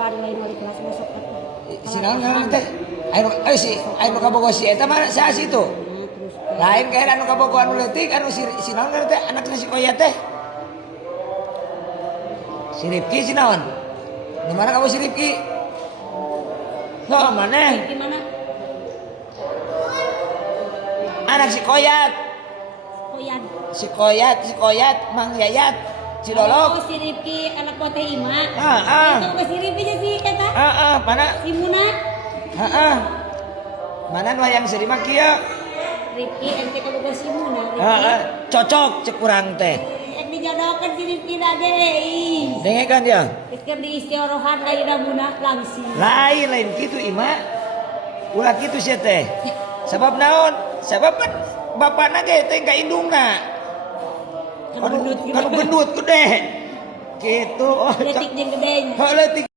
ada lain wali kelas masuk ke Sinaon ngaran teh? Anu kabogo si eta mah sa situ. terus Lain kayak anu kabogo anu leutik anu sinaon ngaran teh anakna si Koyat teh. Si Rifki sinaon? Di mana kamu si Rifki? Maneh? gimana Anak si Koyat. Koyan Si Koyat, Mang Yayat, si Lolok. si Rifki anak kota Ima Ah. itu si Rifki nya si eta Mana? si Muna Mana nu hayang serima kieu? Rifki ente kabogo si Muna Rifki Cocok cek urang teh. yang dijodohkan si Rifki lagi Dengekan dia. Rifki di istiorohan ayeuna Muna langsung Lain kitu Ima. Ulah kitu sia teh. Sabab naon? Sabab kan bapakna ge teh ka indungna. Kanu gendut gede. Gitu. letik jeung gedenya Leutik